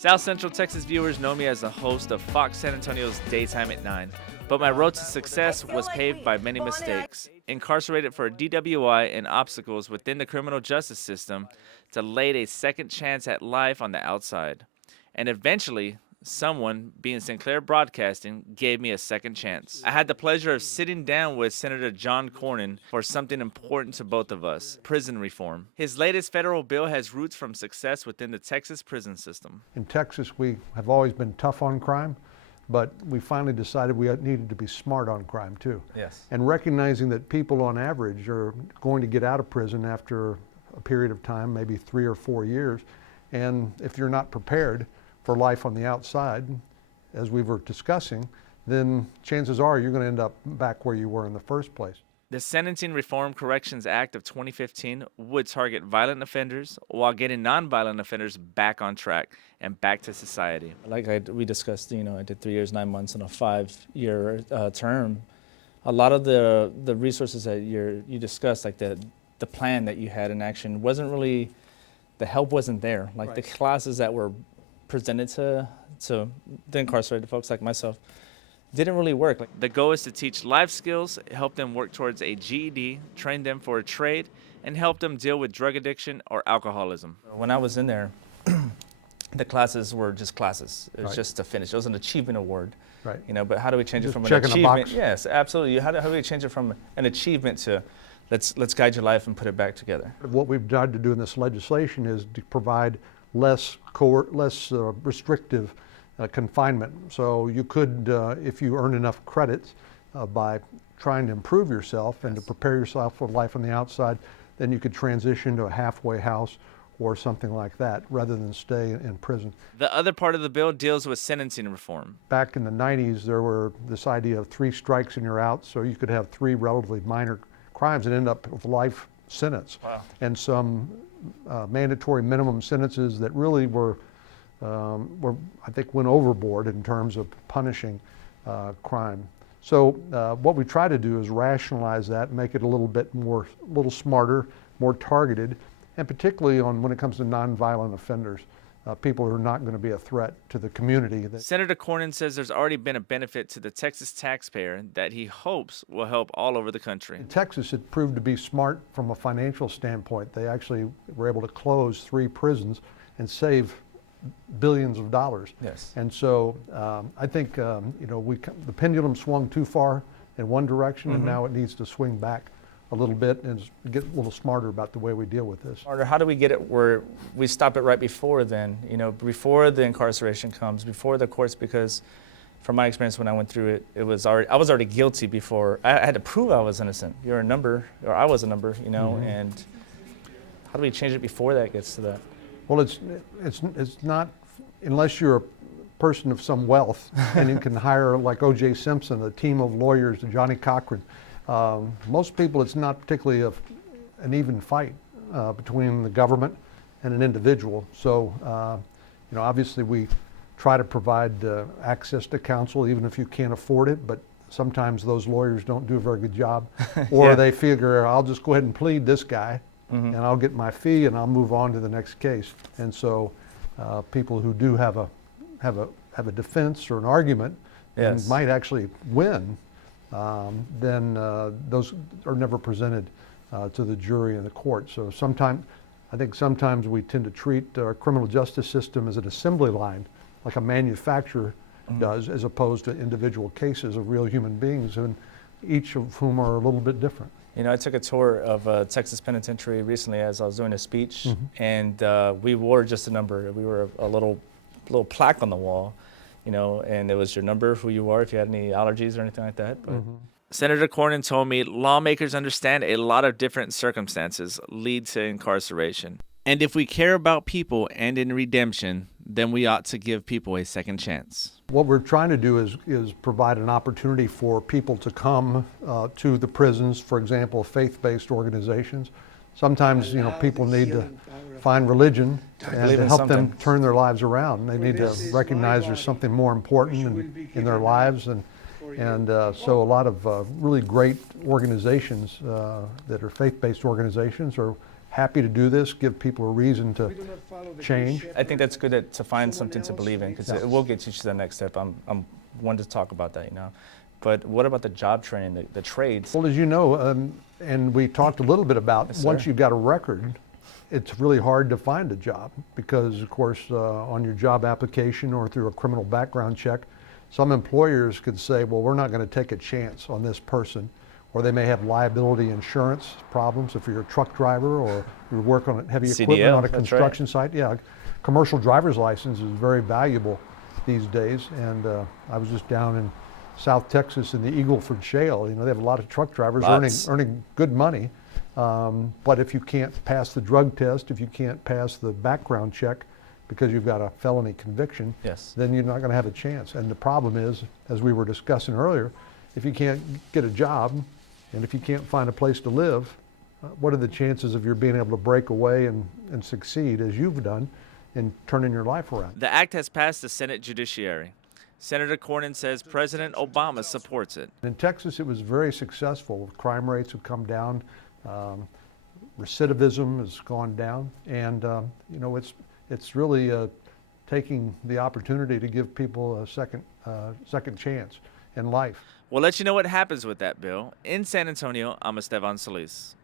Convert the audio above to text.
South Central Texas viewers know me as the host of Fox San Antonio's Daytime at 9, but my road to success was paved by many mistakes. Incarcerated for DWI and obstacles within the criminal justice system, delayed a second chance at life on the outside. And eventually, someone, being Sinclair Broadcasting, gave me a second chance. I had the pleasure of sitting down with Senator John Cornyn for something important to both of us, prison reform. His latest federal bill has roots from success within the Texas prison system. In Texas, we have always been tough on crime, but we finally decided we needed to be smart on crime too. Yes. And recognizing that people on average are going to get out of prison after a period of time, maybe 3 or 4 years, and if you're not prepared for life on the outside, as we were discussing, then chances are you're going to end up back where you were in the first place. The Sentencing Reform Corrections Act of 2015 would target violent offenders while getting nonviolent offenders back on track and back to society. We discussed, I did 3 years, 9 months, and a 5-year term. A lot of the resources that you discussed, like the plan that you had in action, wasn't really, the help wasn't there. Like the classes that were presented to the incarcerated folks like myself didn't really work. The goal is to teach life skills, help them work towards a GED, train them for a trade, and help them deal with drug addiction or alcoholism. When I was in there, the classes were just classes. It was just to finish. It was an achievement award. Right. But how do we change it from an checking achievement? a box. Yes, absolutely. How do we change it from an achievement to let's guide your life and put it back together? What we've tried to do in this legislation is to provide less restrictive confinement. So you could, if you earn enough credits by trying to improve yourself and to prepare yourself for life on the outside, then you could transition to a halfway house or something like that rather than stay in prison. The other part of the bill deals with sentencing reform. Back in the 90s, there were this idea of 3 strikes and you're out, so you could have 3 relatively minor crimes and end up with life sentence. Wow. And some mandatory minimum sentences that really were I think went overboard in terms of punishing crime. So what we try to do is rationalize that, make it a little smarter, more targeted, and particularly when it comes to nonviolent offenders, people who are not going to be a threat to the community. Senator Cornyn says there's already been a benefit to the Texas taxpayer that he hopes will help all over the country. In Texas, it proved to be smart from a financial standpoint. They actually were able to close 3 prisons and save billions of dollars. Yes. And so I think the pendulum swung too far in one direction, and now it needs to swing back a little bit and get a little smarter about the way we deal with this. How do we get it where we stop it right before then, before the incarceration comes, before the courts, because from my experience when I went through it, I was already guilty before. I had to prove I was innocent. You're a number, or I was a number, and how do we change it before that gets to that? Well, it's not, unless you're a person of some wealth and you can hire, like O.J. Simpson, a team of lawyers, Johnny Cochran. Most people, it's not particularly an even fight between the government and an individual. So, obviously we try to provide access to counsel even if you can't afford it, but sometimes those lawyers don't do a very good job. Or they figure, I'll just go ahead and plead this guy and I'll get my fee and I'll move on to the next case. And so people who do have a defense or an argument and might actually win, then those are never presented to the jury and the court. So I think sometimes we tend to treat our criminal justice system as an assembly line, like a manufacturer does, as opposed to individual cases of real human beings, and each of whom are a little bit different. I took a tour of Texas Penitentiary recently as I was doing a speech, and we wore just a number. We were a little plaque on the wall, and it was your number, who you are, if you had any allergies or anything like that. But Senator Cornyn told me lawmakers understand a lot of different circumstances lead to incarceration. And if we care about people and in redemption, then we ought to give people a second chance. What we're trying to do is provide an opportunity for people to come to the prisons, for example, faith-based organizations. Sometimes, people need to find religion and to help them turn their lives around. They need to recognize there's something more important in their lives. And so a lot of really great organizations that are faith-based organizations happy to do this, give people a reason to change. I think that's good to find something to believe in, because it will get you to the next step. I'm one to talk about that, you know. But what about the job training, the trades? Well, as you know, and we talked a little bit about, Yes, once sir. you've got a record, it's really hard to find a job because, of course, on your job application or through a criminal background check, some employers could say, well, we're not going to take a chance on this person, or they may have liability insurance problems if you're a truck driver or you work on heavy equipment CDL, on a that's construction site. Yeah, commercial driver's license is very valuable these days, and I was just down in South Texas in the Eagleford Shale. You know, they have a lot of truck drivers earning good money. But if you can't pass the drug test, if you can't pass the background check because you've got a felony conviction, Yes. then you're not going to have a chance. And the problem is, as we were discussing earlier, if you can't get a job and if you can't find a place to live, what are the chances of your being able to break away and succeed as you've done in turning your life around? The act has passed the Senate Judiciary. Senator Cornyn says President Obama supports it. In Texas, it was very successful. Crime rates have come down, recidivism has gone down, and you know, it's really taking the opportunity to give people a second chance in life. We'll let you know what happens with that bill. In San Antonio, I'm Esteban Solis.